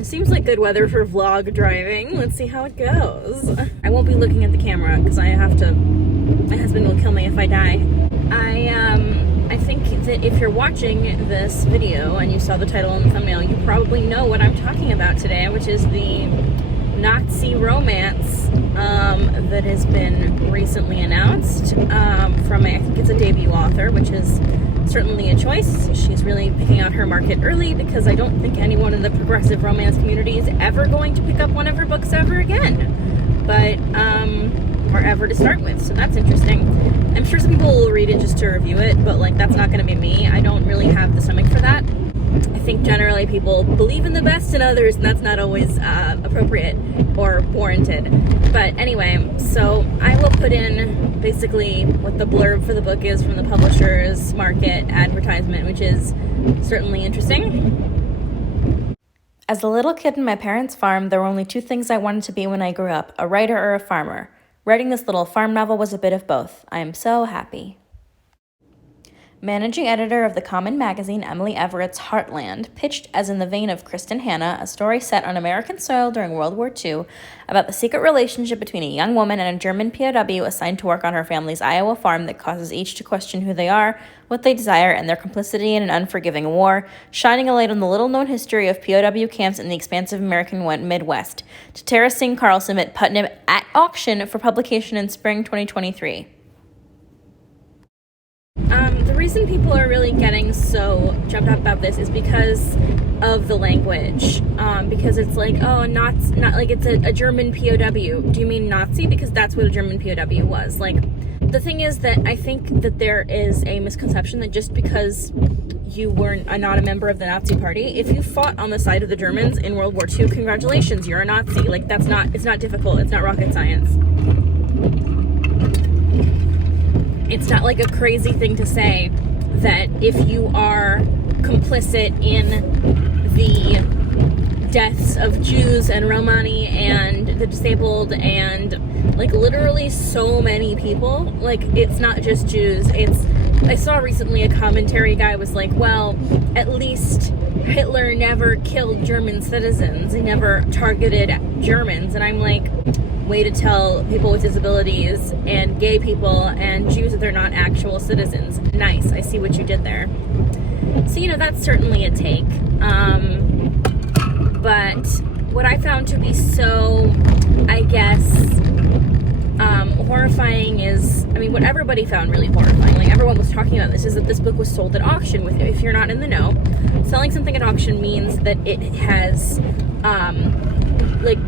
It seems like good weather for vlog driving. Let's see how it goes. I won't be looking at the camera because my husband will kill me if I die. I think that if you're watching this video and you saw the title and the thumbnail, you probably know what I'm talking about today, which is the Nazi romance that has been recently announced from I think it's a debut author, which is certainly a choice. She's really picking out her market early because I don't think anyone in the progressive romance community is ever going to pick up one of her books ever again, but or ever to start with, so that's interesting. I'm sure some people will read it just to review it, but like that's not going to be me. I don't really have the stomach for that. I think generally people believe in the best in others, and that's not always appropriate or warranted. But anyway, so I will put in basically what the blurb for the book is from the publisher's market advertisement, which is certainly interesting. As a little kid in my parents' farm, there were only two things I wanted to be when I grew up, a writer or a farmer. Writing this little farm novel was a bit of both. I am so happy. Managing editor of the Common magazine, Emily Everett's Heartland, pitched as in the vein of Kristen Hanna, a story set on American soil during World War II about the secret relationship between a young woman and a German POW assigned to work on her family's Iowa farm that causes each to question who they are, what they desire, and their complicity in an unforgiving war, shining a light on the little-known history of POW camps in the expansive American Midwest. To Tara Singh Carlson at Putnam at auction for publication in spring 2023. The reason people are really getting so jumped up about this is because of the language. Because it's like, oh, not like it's a German POW. Do you mean Nazi? Because that's what a German POW was. Like, the thing is that I think that there is a misconception that just because you were not a member of the Nazi party, if you fought on the side of the Germans in World War II, congratulations, you're a Nazi. Like, it's not difficult. It's not rocket science. It's not like a crazy thing to say that if you are complicit in the deaths of Jews and Romani and the disabled and like literally so many people, like it's not just Jews. I saw recently a commentary guy was like, well, at least Hitler never killed German citizens. He never targeted Germans. And I'm like, way to tell people with disabilities and gay people and Jews that they're not actual citizens. Nice. I see what you did there. So, that's certainly a take. But what I found to be so, I guess, horrifying is, what everybody found really horrifying, like everyone was talking about this, is that this book was sold at auction. If you're not in the know, selling something at auction means that it has,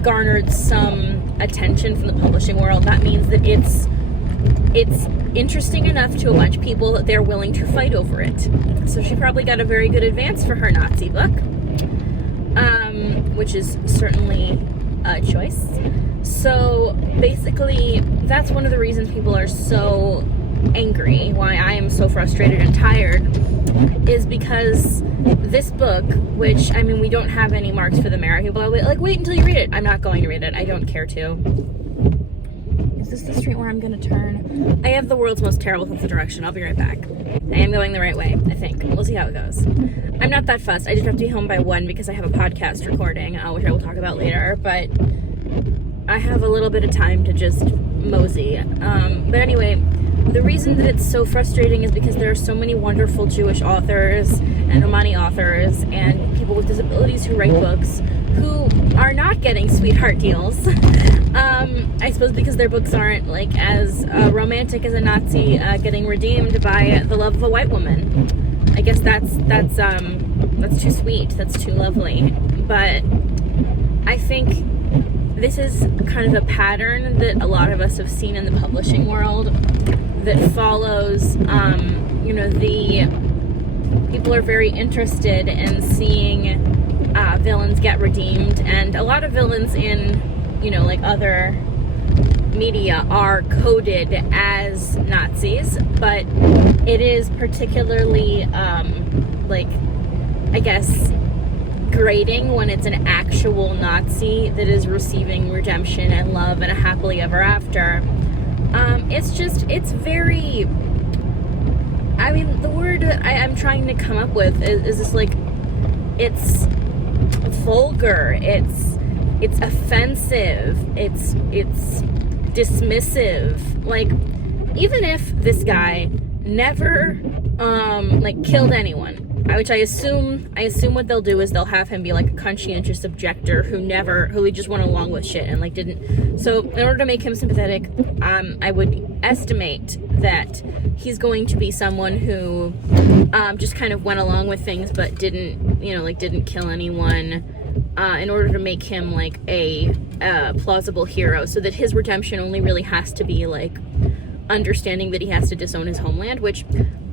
garnered some attention from the publishing world. That means that it's interesting enough to a bunch of people that they're willing to fight over it. So she probably got a very good advance for her Nazi book, which is certainly a choice. So basically, that's one of the reasons people are so angry, why I am so frustrated and tired, is because this book, which, we don't have any marks for the mirror. People are like, wait until you read it. I'm not going to read it. I don't care to. Is this the street where I'm going to turn? I have the world's most terrible sense of direction. I'll be right back. I am going the right way, I think. We'll see how it goes. I'm not that fussed. I just have to be home by 1 because I have a podcast recording, which I will talk about later, but I have a little bit of time to just mosey. But anyway, the reason that it's so frustrating is because there are so many wonderful Jewish authors and Romani authors and people with disabilities who write books who are not getting sweetheart deals. I suppose because their books aren't like as romantic as a Nazi getting redeemed by the love of a white woman. I guess that's too sweet. That's too lovely. But I think this is kind of a pattern that a lot of us have seen in the publishing world that follows, the people are very interested in seeing villains get redeemed, and a lot of villains in, other media are coded as Nazis, but it is particularly, grating when it's an actual Nazi that is receiving redemption and love and a happily ever after. It's very, the word I'm trying to come up with is just it's vulgar, it's offensive, it's dismissive. Like, even if this guy never like killed anyone, which I assume what they'll do is they'll have him be like a conscientious objector who he just went along with shit and like didn't. So in order to make him sympathetic, I would estimate that he's going to be someone who just kind of went along with things but didn't kill anyone, in order to make him like a plausible hero, so that his redemption only really has to be like understanding that he has to disown his homeland, which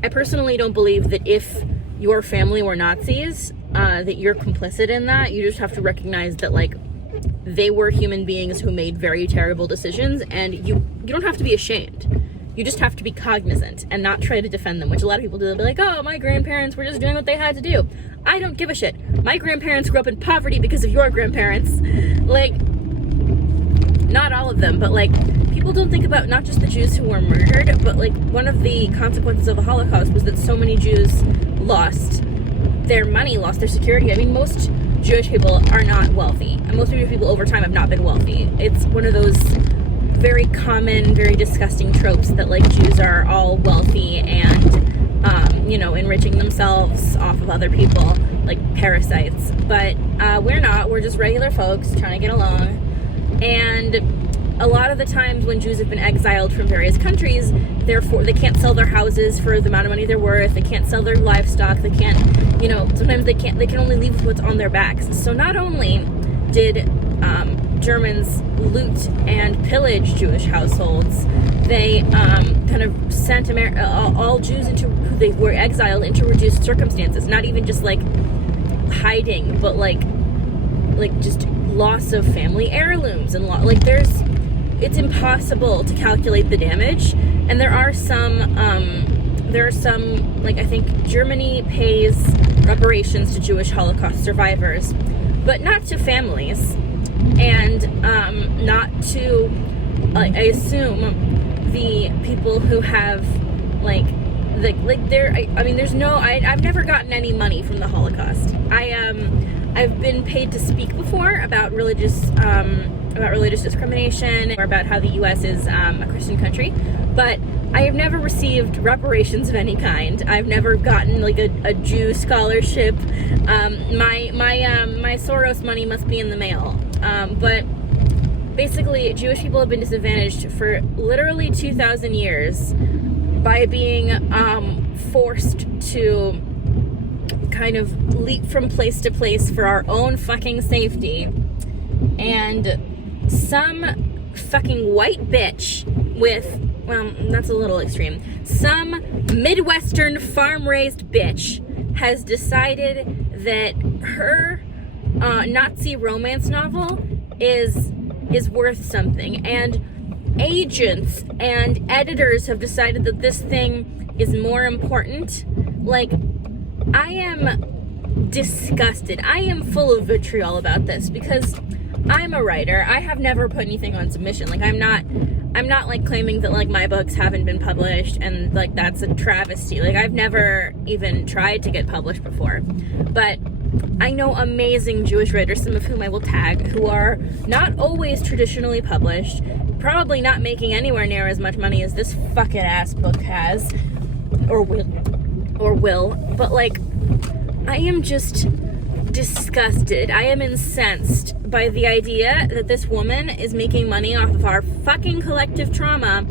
I personally don't believe that if your family were Nazis, that you're complicit in that. You just have to recognize that like they were human beings who made very terrible decisions, and you don't have to be ashamed. You just have to be cognizant and not try to defend them, which a lot of people do. They'll be like, oh, my grandparents were just doing what they had to do. I don't give a shit. My grandparents grew up in poverty because of your grandparents. Like, not all of them, but like, people don't think about not just the Jews who were murdered, but like one of the consequences of the Holocaust was that so many Jews lost their money, lost their security. I mean, most Jewish people are not wealthy, and most Jewish people over time have not been wealthy. It's one of those very common, very disgusting tropes that like Jews are all wealthy and enriching themselves off of other people, like parasites. But we're not. We're just regular folks trying to get along. And a lot of the times when Jews have been exiled from various countries, therefore they can't sell their houses for the amount of money they're worth. They can't sell their livestock. They can't, sometimes they can only leave with what's on their backs. So not only did Germans loot and pillage Jewish households, they kind of sent all Jews who they were exiled into reduced circumstances. Not even just like hiding, but like just loss of family heirlooms and it's impossible to calculate the damage. And there are some like, I think Germany pays reparations to Jewish Holocaust survivors, but not to families, and not to I assume the people who have I've never gotten any money from the Holocaust. I've been paid to speak before about religious discrimination, or about how the U.S. is a Christian country, but I have never received reparations of any kind. I've never gotten like a Jew scholarship. My Soros money must be in the mail. But basically, Jewish people have been disadvantaged for literally 2,000 years by being forced to kind of leap from place to place for our own fucking safety. And some fucking white bitch with, well, that's a little extreme, some Midwestern farm-raised bitch has decided that her Nazi romance novel is worth something, and agents and editors have decided that this thing is more important. Like, I am disgusted. I am full of vitriol about this because I'm a writer. I have never put anything on submission. Like, I'm not like claiming that like my books haven't been published and like that's a travesty. Like, I've never even tried to get published before. But I know amazing Jewish writers, some of whom I will tag, who are not always traditionally published, probably not making anywhere near as much money as this fucking ass book has, or will, but like, I am just disgusted. I am incensed by the idea that this woman is making money off of our fucking collective trauma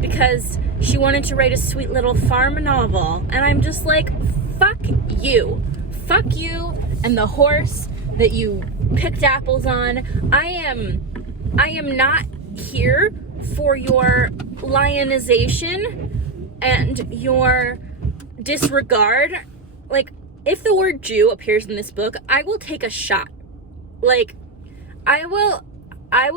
because she wanted to write a sweet little farm novel, and I'm just like, fuck you. Fuck you and the horse that you picked apples on. I am not here for your lionization and your disregard. Like, if the word Jew appears in this book, I will take a shot. Like, I will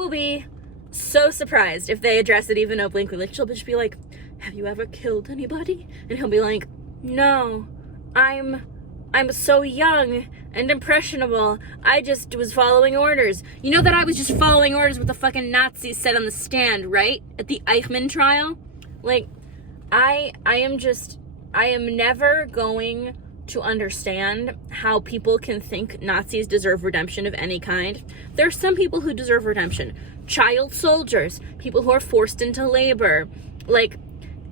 be so surprised if they address it even obliquely. Like, she'll just be like, have you ever killed anybody? And he'll be like, no, I'm so young and impressionable. I just was following orders. You know that I was just following orders what the fucking Nazis said on the stand, right? At the Eichmann trial? Like, I am never going to understand how people can think Nazis deserve redemption of any kind. There are some people who deserve redemption. Child soldiers, people who are forced into labor, like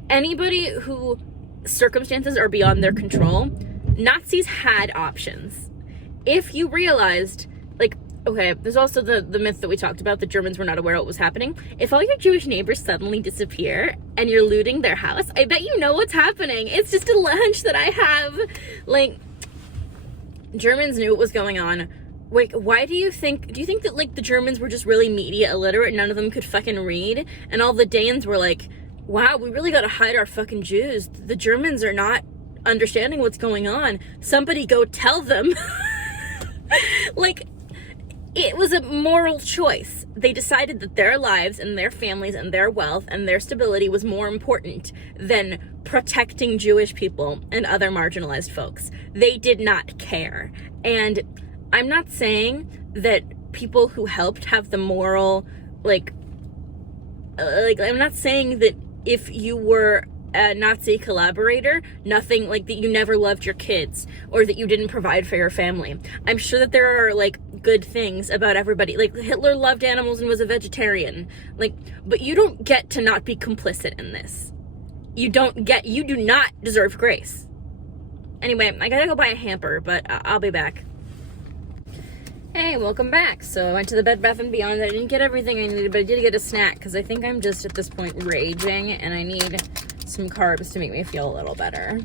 anybody who circumstances are beyond their control. Nazis had options. If you realized, like, okay, there's also the myth that we talked about, the Germans were not aware what was happening. If all your Jewish neighbors suddenly disappear and you're looting their house, I bet you know what's happening. It's just a hunch that I have. Like, Germans knew what was going on. Like, why do you think that, like, the Germans were just really media illiterate, none of them could fucking read, and all the Danes were like, wow, we really gotta hide our fucking Jews. The Germans are not understanding what's going on. Somebody go tell them. Like, it was a moral choice. They decided that their lives and their families and their wealth and their stability was more important than protecting Jewish people and other marginalized folks. They did not care. And I'm not saying that people who helped have the moral, like I'm not saying that if you were a Nazi collaborator, nothing, like, that you never loved your kids or that you didn't provide for your family. I'm sure that there are, like, good things about everybody. Like, Hitler loved animals and was a vegetarian. Like, but you don't get to not be complicit in this. You do not deserve grace. Anyway, I gotta go buy a hamper, but I'll be back. Hey, welcome back. So I went to the Bed Bath & Beyond. I didn't get everything I needed, but I did get a snack because I think I'm just at this point raging and I need some carbs to make me feel a little better.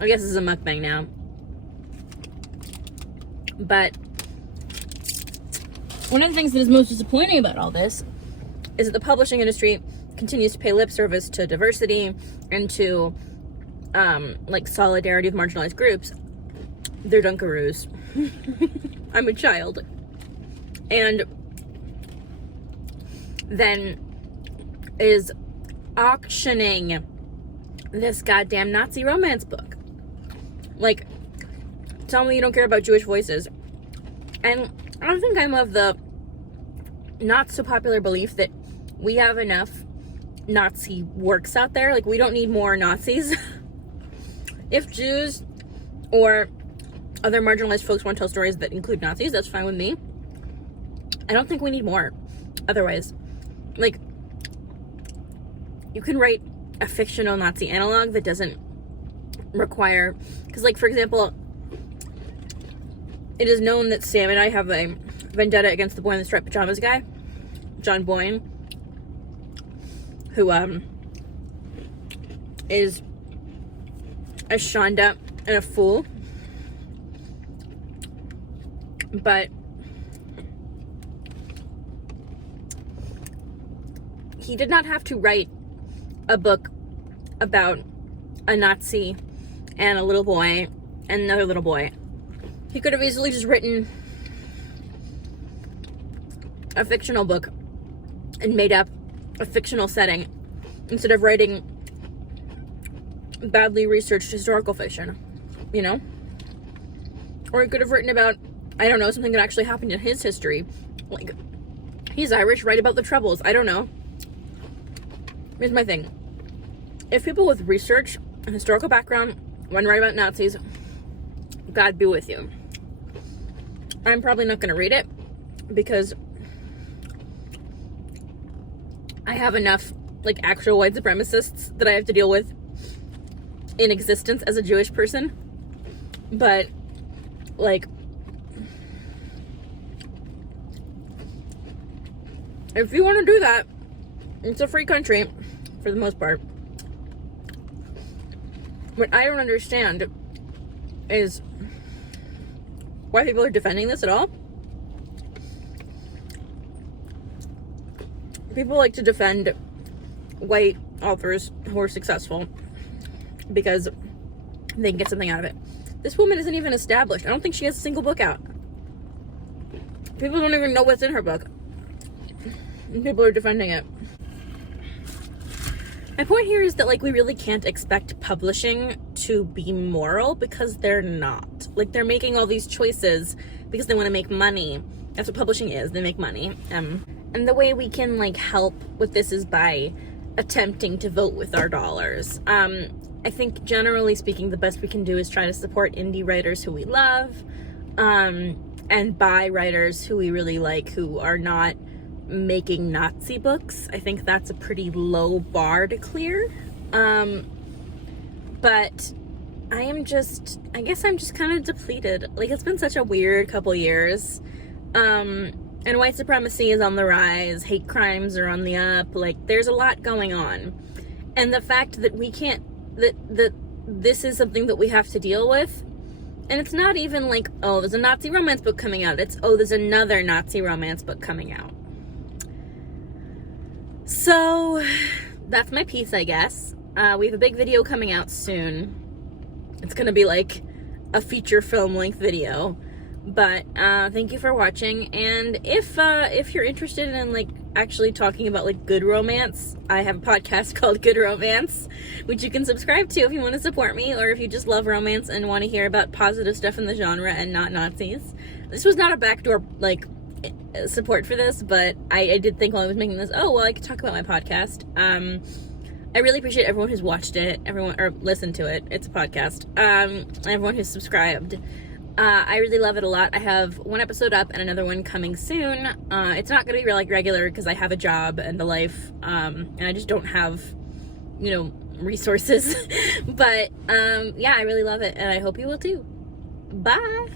I guess this is a mukbang now. But one of the things that is most disappointing about all this is that the publishing industry continues to pay lip service to diversity and to like solidarity with marginalized groups. They're Dunkaroos. I'm a child. And then is auctioning this goddamn Nazi romance book. Like, tell me you don't care about Jewish voices. And I don't think I'm of the not so popular belief that we have enough Nazi works out there. Like, we don't need more Nazis. If Jews or other marginalized folks want to tell stories that include Nazis, that's fine with me. I don't think we need more. Otherwise, like, you can write a fictional Nazi analog that doesn't require, because, like, for example, it is known that Sam and I have a vendetta against the boy in the striped pajamas guy, John Boyne, who is a shonda and a fool. But he did not have to write a book about a Nazi and a little boy and another little boy. He could have easily just written a fictional book and made up a fictional setting instead of writing badly researched historical fiction, you know? Or he could have written about, I don't know, something that actually happened in his history. Like, he's Irish, write about the Troubles. I don't know. Here's my thing. If people with research and historical background want to write about Nazis, God be with you. I'm probably not going to read it because I have enough, like, actual white supremacists that I have to deal with in existence as a Jewish person. But, like, if you want to do that, it's a free country for the most part. What I don't understand is why people are defending this at all. People like to defend white authors who are successful because they can get something out of it. This woman isn't even established. I don't think she has a single book out. People don't even know what's in her book. And people are defending it. My point here is that, like, we really can't expect publishing to be moral because they're not. Like, they're making all these choices because they want to make money. That's what publishing is. They make money. And the way we can, like, help with this is by attempting to vote with our dollars. I think generally speaking, the best we can do is try to support indie writers who we love, and buy writers who we really like, who are not making Nazi books. I think that's a pretty low bar to clear. But I guess I'm just kind of depleted. Like, it's been such a weird couple years. And white supremacy is on the rise. Hate crimes are on the up. Like, there's a lot going on. And the fact that we can't, that this is something that we have to deal with. And it's not even like, oh, there's a Nazi romance book coming out. It's, oh, there's another Nazi romance book coming out. So that's my piece, I guess. We have a big video coming out soon. It's gonna be like a feature film length video. But thank you for watching, and if you're interested in like actually talking about like good romance, I have a podcast called Good Romance, which you can subscribe to if you want to support me, or if you just love romance and want to hear about positive stuff in the genre and not Nazis. This was not a backdoor like support for this, but I did think while I was making this, oh well, I could talk about my podcast. I really appreciate everyone who's watched it, or listened to it. It's a podcast. Everyone who's subscribed. I really love it a lot. I have one episode up and another one coming soon. It's not going to be like regular because I have a job and a life, and I just don't have, resources. But yeah, I really love it, and I hope you will too. Bye.